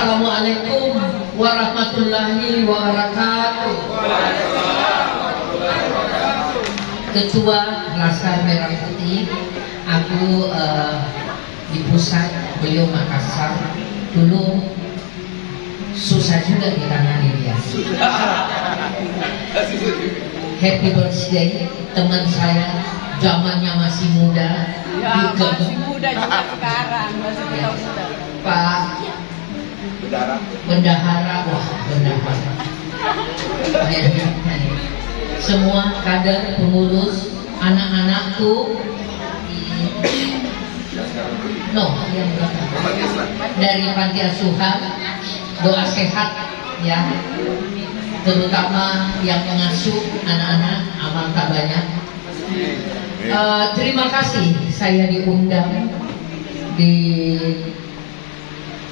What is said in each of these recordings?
Assalamualaikum warahmatullahi wabarakatuh. Ketua Laskar Merah Putih, aku di pusat, beliau Makassar. Dulu susah juga ditangani dia. Happy birthday teman saya, zamannya masih muda. Ya, masih muda juga sekarang, masih muda. Pak Bendahara, wah Bendahara. Semua kader, pengurus, anak-anakku, yang dari panti asuhan, doa sehat ya, terutama yang mengasuh anak-anak, amal tak banyak. Terima kasih saya diundang di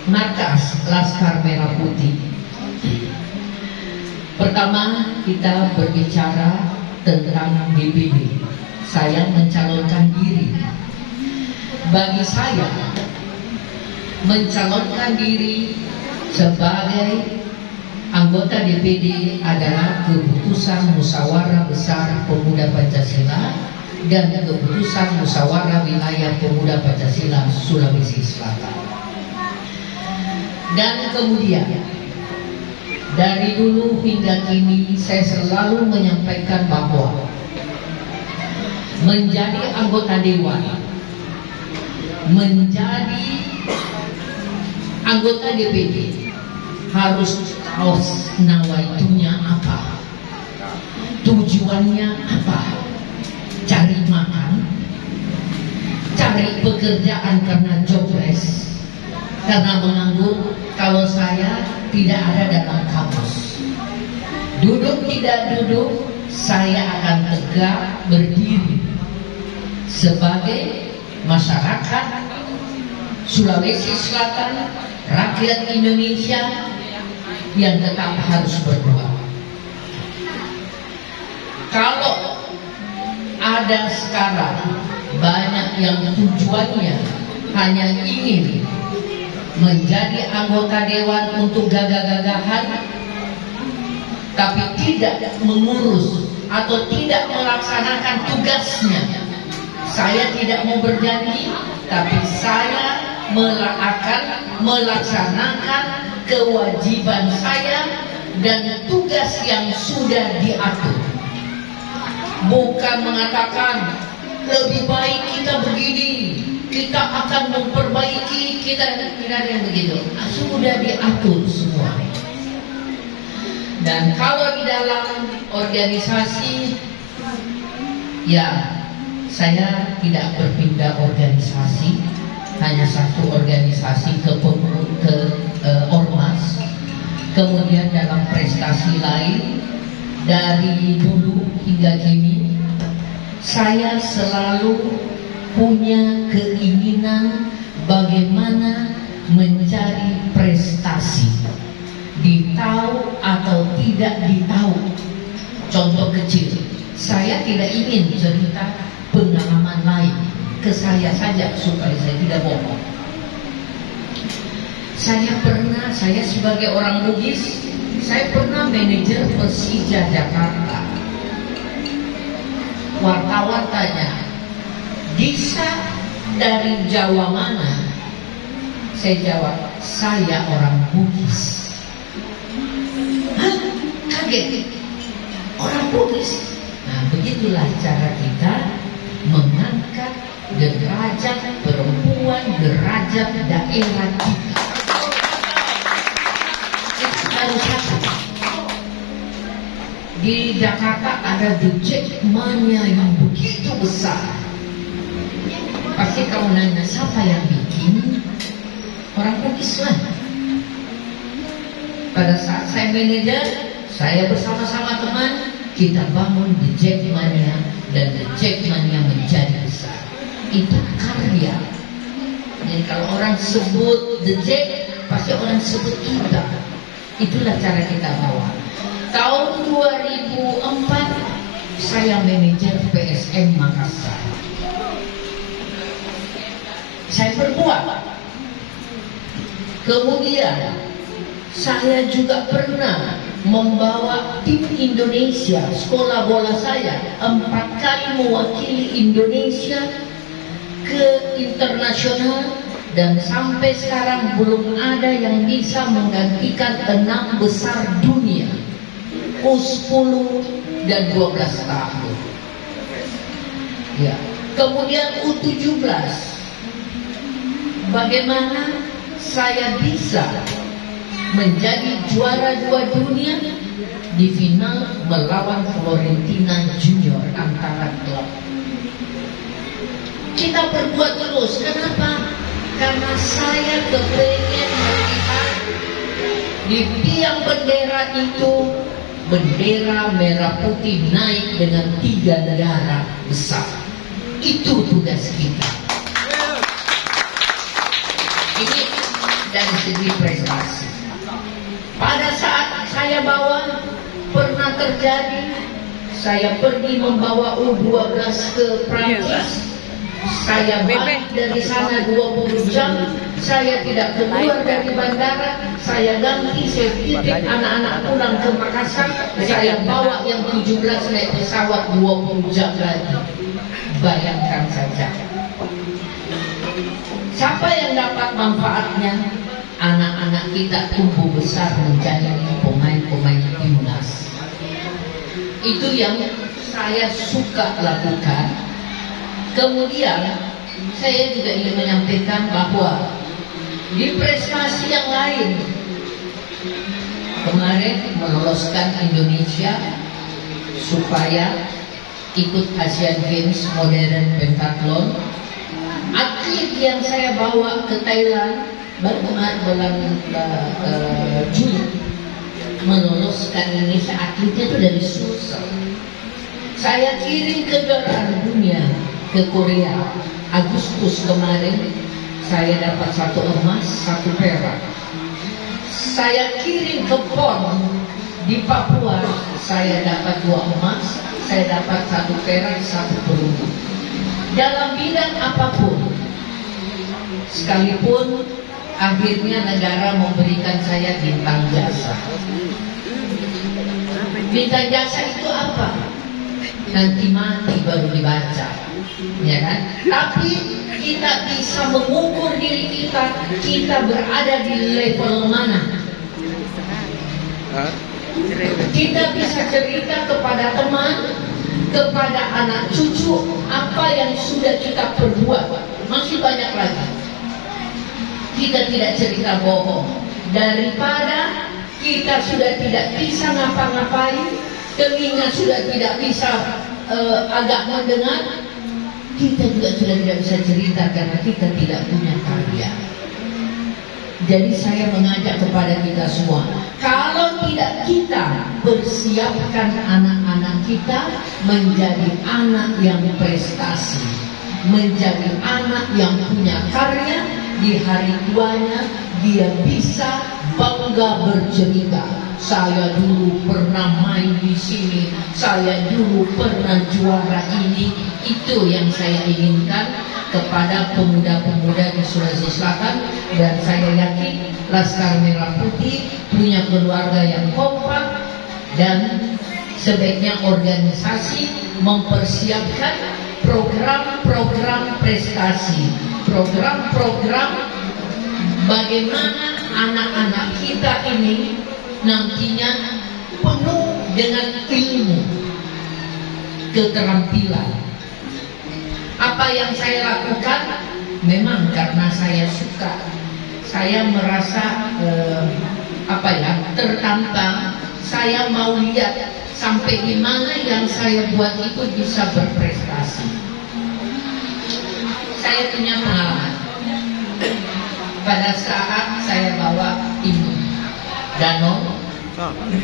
markas Laskar Merah Putih. Pertama kita berbicara tentang DPD. Saya mencalonkan diri. Bagi saya, mencalonkan diri sebagai anggota DPD adalah keputusan musyawarah besar pemuda Pancasila dan keputusan musyawarah wilayah pemuda Pancasila Sulawesi Selatan. Dan kemudian dari dulu hingga kini saya selalu menyampaikan bahwa menjadi anggota dewan, menjadi anggota DPD harus nawaitunya apa, tujuannya apa, cari makan, cari pekerjaan karena jobless, karena menganggur. Kalau saya tidak ada dalam kamus, duduk tidak duduk, saya akan tegak berdiri sebagai masyarakat Sulawesi Selatan, rakyat Indonesia yang tetap harus berdoa. Kalau ada sekarang banyak yang tujuannya hanya ingin menjadi anggota dewan untuk gagah-gagahan, tapi tidak mengurus atau tidak melaksanakan tugasnya. Saya tidak mau berjanji, tapi saya akan melaksanakan kewajiban saya dan tugas yang sudah diatur. Bukan mengatakan lebih baik kita begini, kita akan memperbaiki, kita tidak ada yang begitu. Sudah diatur semua. Dan kalau di dalam organisasi, ya saya tidak berpindah organisasi, hanya satu organisasi ke ormas. Kemudian dalam prestasi lain, dari dulu hingga kini, saya selalu punya keinginan bagaimana mencari prestasi, ditahu atau tidak ditahu. Contoh kecil, saya tidak ingin cerita pengalaman lain ke saya saja supaya saya tidak bohong. Saya sebagai orang Bugis, saya pernah manajer Persija Jakarta. Wartawan tanya, Disa dari Jawa mana? Saya jawab, saya orang Bugis. Hah? Kaget. Orang Bugis. Nah, begitulah cara kita mengangkat derajat perempuan, derajat daerah kita. Itu harus satu. Di Jakarta ada The Jackmania yang begitu besar. Pasti kamu nanya siapa yang bikin? Orang Bugis lah. Pada saat saya manajer, saya bersama-sama teman, kita bangun The Jackmania dan The Jackmania menjadi besar. Itu karya. Jadi kalau orang sebut The Jack, pasti orang sebut kita. Itulah cara kita bawa. Tahun 2004 saya manajer PSM Makassar. Saya berbuat. Kemudian Saya juga pernah membawa tim Indonesia, sekolah bola saya 4 kali mewakili Indonesia ke internasional, dan sampai sekarang belum ada yang bisa menggantikan 6 besar dunia, U10 dan 12 tahun. Ya. Kemudian U17, bagaimana saya bisa menjadi juara 2 dunia di final melawan Florentina Junior antara klub. Kita berbuat terus. Kenapa? Karena saya kepengen melihat di tiang bendera itu bendera merah putih naik dengan 3 negara besar. Itu tugas kita. Ini dari segi prestasi. Pada saat saya bawa, pernah terjadi saya pergi membawa U12 ke Prancis. Saya balik dari sana 20 jam. Saya tidak keluar dari bandara. Saya ganti, saya titip anak-anak pulang ke Makassar. Saya bawa yang 17 naik pesawat 20 jam lagi. Bayangkan saja. Siapa yang dapat manfaatnya? Anak-anak kita tumbuh besar menjadi pemain-pemain timnas. Itu yang saya suka lakukan. Kemudian saya juga ingin menyampaikan bahwa di prestasi yang lain, kemarin meloloskan Indonesia supaya ikut Asian Games modern pentathlon. Atlet yang saya bawa ke Thailand baru kemarin bulan Juli meloloskan Indonesia, atletnya itu dari Sulsel. Saya kirim ke kejuaraan dunia ke Korea Agustus kemarin, saya dapat 1 emas 1 perak. Saya kirim ke PON di Papua, saya dapat 2 emas, saya dapat 1 perak 1 perunggu. Dalam bidang apapun, sekalipun akhirnya negara memberikan saya bintang jasa. Bintang jasa itu apa? Nanti mati baru dibaca, ya kan? Tapi kita bisa mengukur diri kita, kita berada di level mana. Kita bisa cerita kepada teman, kepada anak cucu apa yang sudah kita perbuat. Masih banyak lagi. Kita tidak cerita bohong. Daripada kita sudah tidak bisa ngapa-ngapain, telinga sudah tidak bisa agak mendengar, kita juga sudah tidak bisa cerita karena kita tidak punya karya. Jadi saya mengajak kepada kita semua, kalau tidak kita persiapkan anak-anak kita menjadi anak yang prestasi, menjadi anak yang punya karya, di hari tuanya dia bisa bangga bercerita. Saya dulu pernah main di sini, saya dulu pernah juara ini. Itu yang saya inginkan kepada pemuda-pemuda di Sulawesi Selatan, dan saya yakin Laskar Merah Putih punya keluarga yang kompak, dan sebaiknya organisasi mempersiapkan program-program prestasi, program-program bagaimana anak-anak kita ini nantinya penuh dengan ilmu, keterampilan. Apa yang saya lakukan memang karena saya suka, saya merasa tertantang. Saya mau lihat sampai di mana yang saya buat itu bisa berprestasi. Saya punya pengalaman pada saat saya bawa tim Danau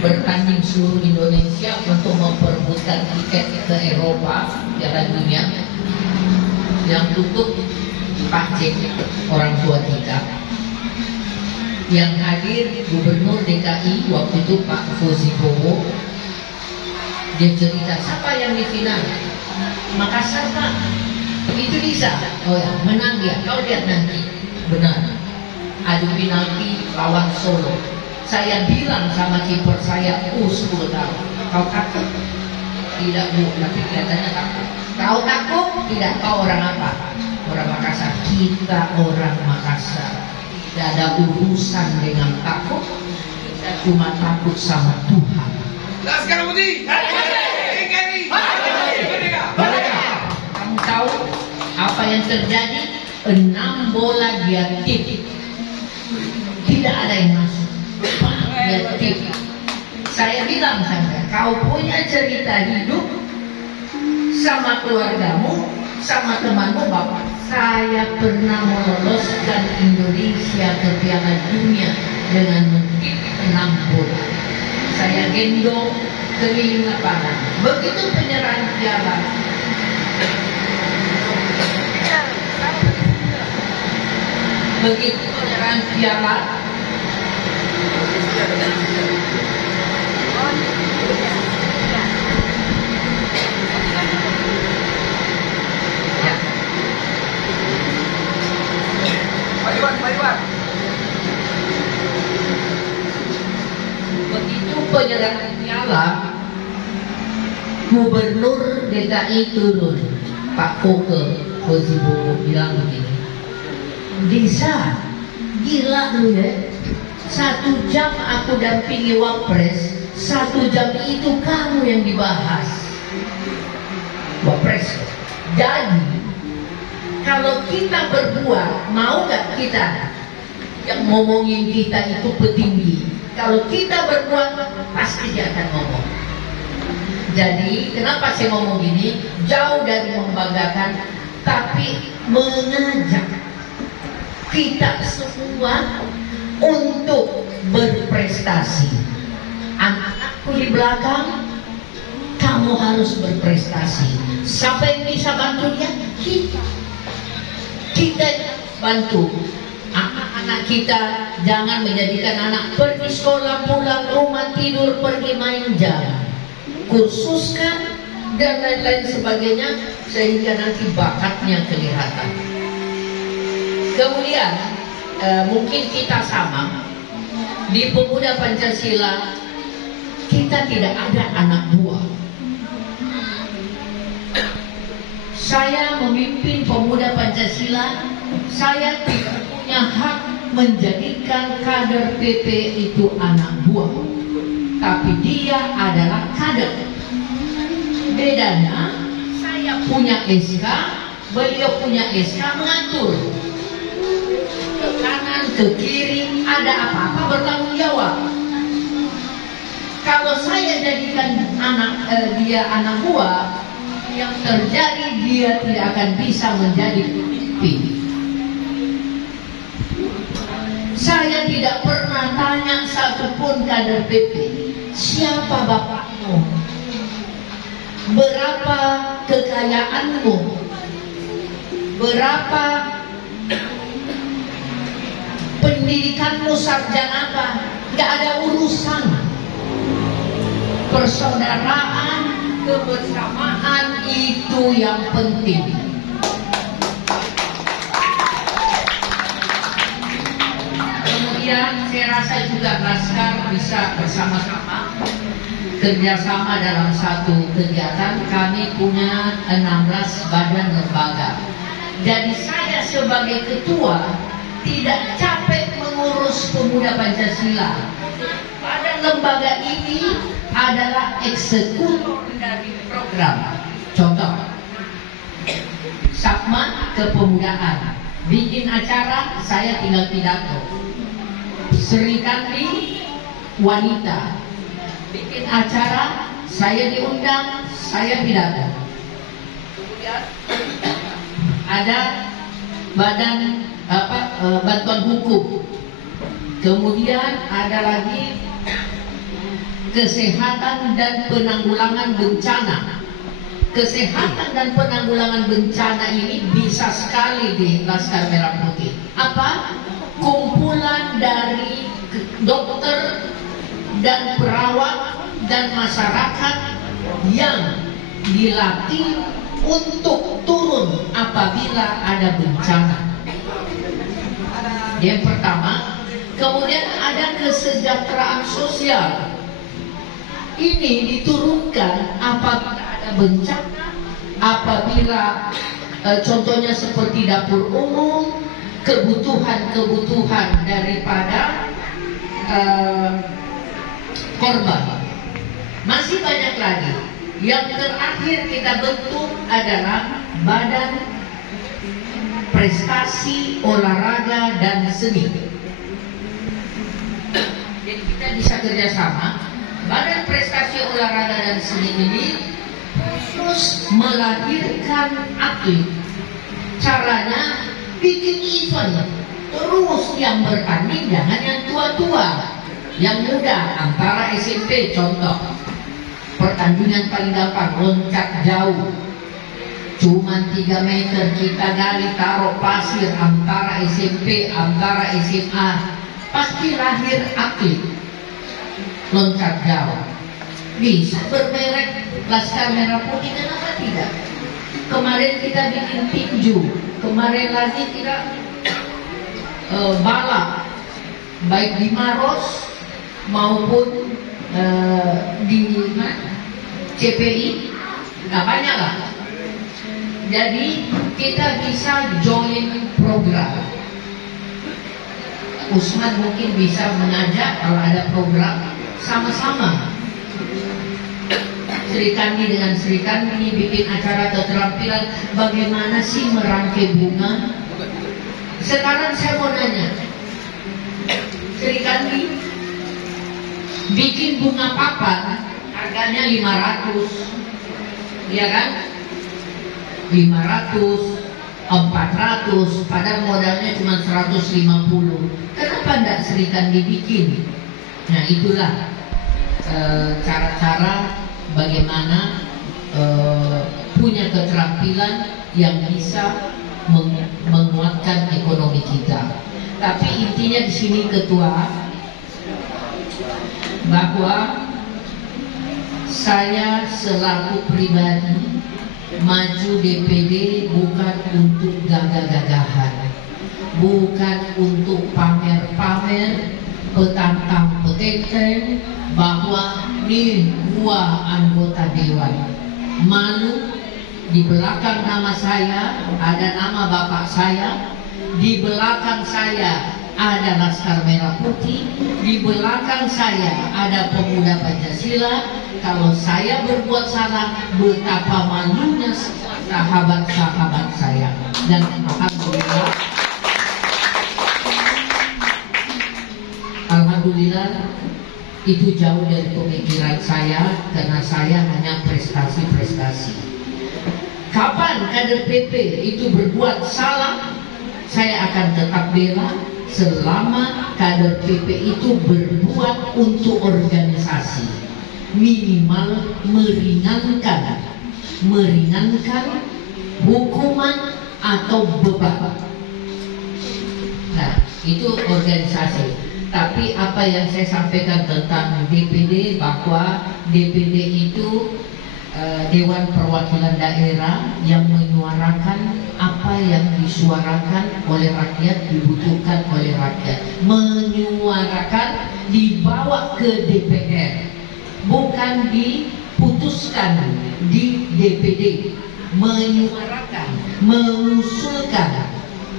bertanding seluruh Indonesia untuk memperebutkan tiket ke Eropa, Piala Dunia, yang tutup Pak Cek, orang tua kita. Yang hadir Gubernur DKI waktu itu Pak Fauzi Bowo. Dia cerita, siapa yang di final? Makassar Pak. Itu bisa. Oh ya, menang dia. Kau lihat nanti. Benar. Adu penalti lawan Solo. Saya bilang sama kiper saya, 10 tahun. Kau takut? Tidak Bu, tapi kelihatannya takut. Kau takut? Tidak. Kau orang apa? Orang Makassar. Kita orang Makassar. Tidak ada urusan dengan takut. Kita cuma takut sama Tuhan. Laskar Putih. Kamu tahu apa yang terjadi? 6 bola dia tip. Tidak ada yang masuk. Dia tip. Saya bilang sama kau punya cerita hidup sama keluargamu, sama temanmu, Bapak. Saya pernah meloloskan Indonesia ke Piala Dunia dengan mentip 6 bola. Saya gendong keliling lapangan. Begitu penyerahan piala, penyerahan piala, Gubernur DKI turun, Pak Koke Hosibowo bilang begini, Desa, gila lu ya, 1 jam aku dampingi Wapres, 1 jam itu kamu yang dibahas Wapres. Jadi kalau kita berdua, mau gak kita yang ngomongin kita itu petinggi? Kalau kita berdua pasti dia akan ngomong. Jadi kenapa saya ngomong gini? Jauh dari membanggakan, tapi mengajak kita semua untuk berprestasi. Anak-anakku di belakang, kamu harus berprestasi. Siapa yang bisa bantu dia? Kita bantu. Anak-anak kita jangan menjadikan anak pergi sekolah, pulang rumah, tidur, pergi main, jangan. Kursuskan dan lain-lain sebagainya sehingga nanti bakatnya kelihatan. Kemudian mungkin kita sama di Pemuda Pancasila, kita tidak ada anak buah. Saya memimpin Pemuda Pancasila, saya tidak punya hak menjadikan kader PP itu anak buah, tapi dia adalah kader. Bedanya, saya punya SK, beliau punya SK mengatur ke kanan, ke kiri, ada apa-apa bertanggung jawab. Kalau saya jadikan dia anak buah, yang terjadi dia tidak akan bisa menjadi pemimpin. Saya tidak pernah tanya satupun kader PP, siapa bapakmu, berapa kekayaanmu, berapa pendidikanmu, sarjana apa, nggak ada urusan. Persaudaraan, kebersamaan itu yang penting. Kemudian saya rasa juga Laskar bisa bersama-sama kerjasama dalam satu kegiatan. Kami punya 16 badan lembaga. Jadi saya sebagai ketua tidak capek mengurus Pemuda Pancasila. Badan lembaga ini adalah eksekutor dari program. Contoh, Sakma Kepemudaan, bikin acara, saya tinggal pidato. Serikandi Wanita, bikin acara, saya diundang, saya pidato. Kemudian ada badan bantuan hukum. Kemudian ada lagi kesehatan dan penanggulangan bencana. Kesehatan dan penanggulangan bencana ini bisa sekali di Laskar Merah Putih. Apa? Kumpulan dari dokter dan perawat dan masyarakat yang dilatih untuk turun apabila ada bencana. Yang pertama, Kemudian ada kesejahteraan sosial. Ini diturunkan apabila ada bencana, apabila contohnya seperti dapur umum, kebutuhan-kebutuhan daripada korban. Masih banyak lagi. Yang terakhir kita bentuk adalah Badan Prestasi Olahraga dan Seni. Jadi kita bisa kerjasama. Badan Prestasi Olahraga dan Seni ini terus melahirkan atlet. Caranya bikin event terus yang bertanding, jangan yang tua-tua, yang muda. Antara SMP contoh, pertandingan paling gampang loncat jauh, cuman 3 meter, kita gali taruh pasir antara SMP, antara SMA, pasti lahir atlet loncat jauh. Bisa bermerek Laskar Merah Putih, kenapa tidak? Kemarin kita bikin tinju, kemarin lagi kita balap, baik di Maros maupun di CPI, nah banyak lah. Jadi kita bisa join program. Usman mungkin bisa mengajak kalau ada program sama-sama. Sri Kandi dengan Sri Kandi bikin acara keterampilan bagaimana sih merangkai bunga. Sekarang saya mau nanya, Sri Kandi bikin bunga papan harganya 500, ya kan? 500, 400, padahal modalnya cuma 150. Kenapa enggak Sri Kandi bikin? Nah itulah cara-cara bagaimana punya keterampilan yang bisa menguatkan ekonomi kita. Tapi intinya di sini Ketua, bahwa saya selaku pribadi maju DPD bukan untuk gagah-gagahan, bukan untuk pamer-pamer, petantang petenteng bahwa nih gua anggota dewan. Malu, di belakang nama saya ada nama bapak saya, di belakang saya ada Laskar Merah Putih, di belakang saya ada pemuda Pancasila. Kalau saya berbuat salah, betapa malunya sahabat-sahabat saya. Dan alhamdulillah itu jauh dari pemikiran saya, karena saya hanya prestasi-prestasi. Kapan kader PP itu berbuat salah, saya akan tetap bela selama kader PP itu berbuat untuk organisasi. Minimal meringankan hukuman atau beban. Nah, itu organisasi. Tapi apa yang saya sampaikan tentang DPD, bahwa DPD itu Dewan Perwakilan Daerah yang menyuarakan apa yang disuarakan oleh rakyat, dibutuhkan oleh rakyat, menyuarakan, dibawa ke DPR, bukan diputuskan di DPD, menyuarakan, mengusulkan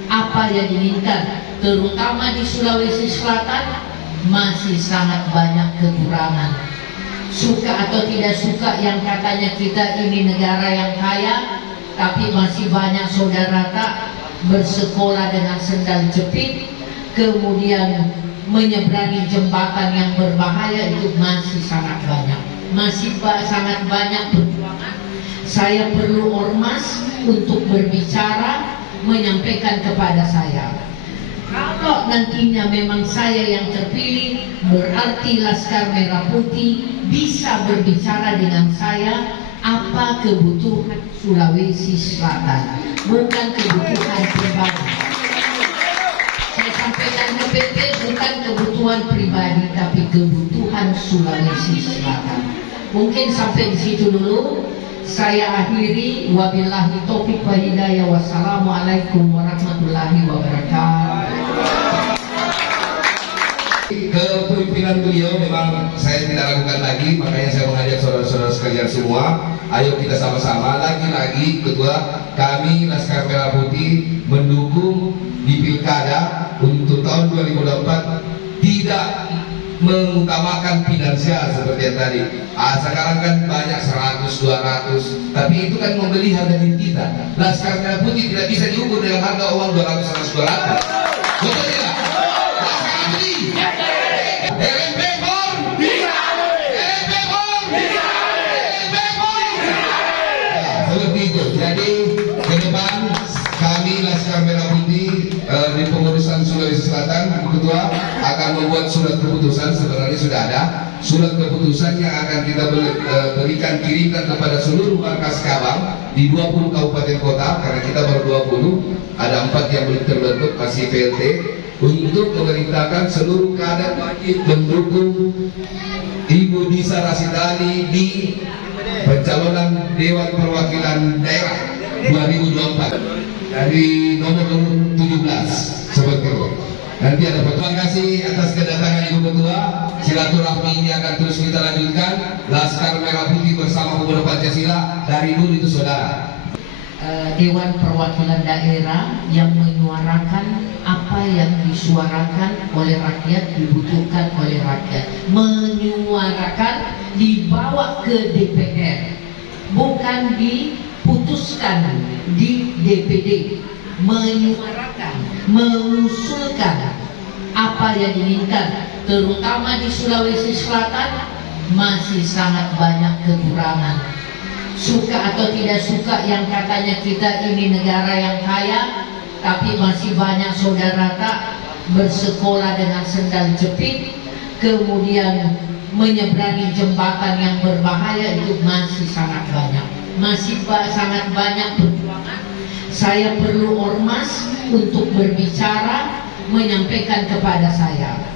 apa yang diinginkan. Terutama di Sulawesi Selatan masih sangat banyak kekurangan. Suka atau tidak suka yang katanya kita ini negara yang kaya, tapi masih banyak saudara tak bersekolah dengan sendal jepit, kemudian menyeberangi jembatan yang berbahaya, itu masih sangat banyak. Masih sangat banyak perjuangan. Saya perlu ormas untuk berbicara, menyampaikan kepada saya. Kalau nantinya memang saya yang terpilih, berarti Laskar Merah Putih bisa berbicara dengan saya apa kebutuhan Sulawesi Selatan, bukan kebutuhan pribadi. Saya sampaikan ke PP bukan kebutuhan pribadi, tapi kebutuhan Sulawesi Selatan. Mungkin sampai di situ dulu. Saya akhiri, wabillahi taufiq wa hidayah, wassalamualaikum warahmatullahi wabarakatuh. Kepemimpinan beliau memang saya tidak lakukan lagi, makanya saya mengajak saudara-saudara sekalian semua, ayo kita sama-sama lagi-lagi ketua kami Laskar Merah Putih mendukung di pilkada untuk tahun 2024 tidak mengutamakan finansial seperti yang tadi. Sekarang kan banyak 100, 200, tapi itu kan membeli harga diri kita. Laskar Merah Putih tidak bisa diukur dengan harga uang 200 sama 200. Betul tidak? Laskar Putih. LMP for. LMP for. LMP for. Seperti itu. Jadi ke depan kami Laskar Merah Putih di pengurusan Sulawesi Selatan, Ketua akan membuat surat keputusan. Sebenarnya sudah ada surat keputusan yang akan kita berikan kirimkan kepada seluruh markas cabang di 20 kabupaten kota, karena kita baru 20, ada 4 yang belum terbentuk masih PLT, untuk memerintahkan seluruh kader wajib mendukung Ibu Disa Rasidani di pencalonan Dewan Perwakilan Daerah 2024 dari nomor 17 seperti itu. Nanti ada. Terima kasih atas kedatangan Ibu Ketua. Silaturahmi ini akan terus kita lanjutkan. Laskar Merah Putih bersama Pemuda Pancasila dari dulu itu saudara. Dewan Perwakilan Daerah yang menyuarakan apa yang disuarakan oleh rakyat, dibutuhkan oleh rakyat, menyuarakan, dibawa ke DPR, bukan diputuskan di DPD, menyuarakan, mengusulkan apa yang diinginkan, terutama di Sulawesi Selatan masih sangat banyak kekurangan. Suka atau tidak suka yang katanya kita ini negara yang kaya, tapi masih banyak saudara tak bersekolah dengan sendal jepit, kemudian menyeberangi jembatan yang berbahaya, itu masih sangat banyak, masih sangat banyak perjuangan. Saya perlu ormas untuk berbicara, menyampaikan kepada saya.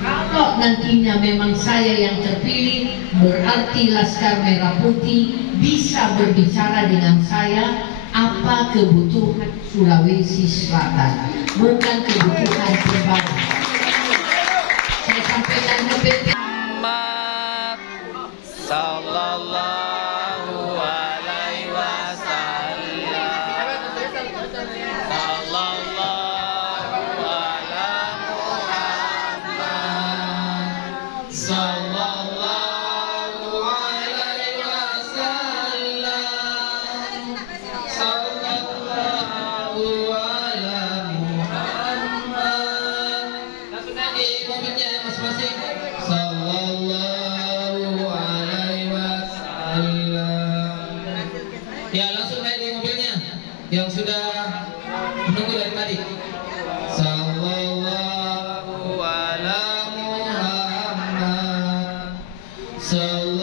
Kalau nantinya memang saya yang terpilih, berarti Laskar Merah Putih bisa berbicara dengan saya apa kebutuhan Sulawesi Selatan, bukan kebutuhan pribadi. Saya sampaikan ke PP. Sallallahu alaihi wasallam. Sallallahu alaihi wasallam. Sallallahu ala Muhammad. Langsung nyanyi momennya masing-masing. Sallallahu alaihi wasallam. Ya, langsung naik di mobilnya yang sudah menunggu dari tadi. Sallallahu ala Muhammad. Sallallahu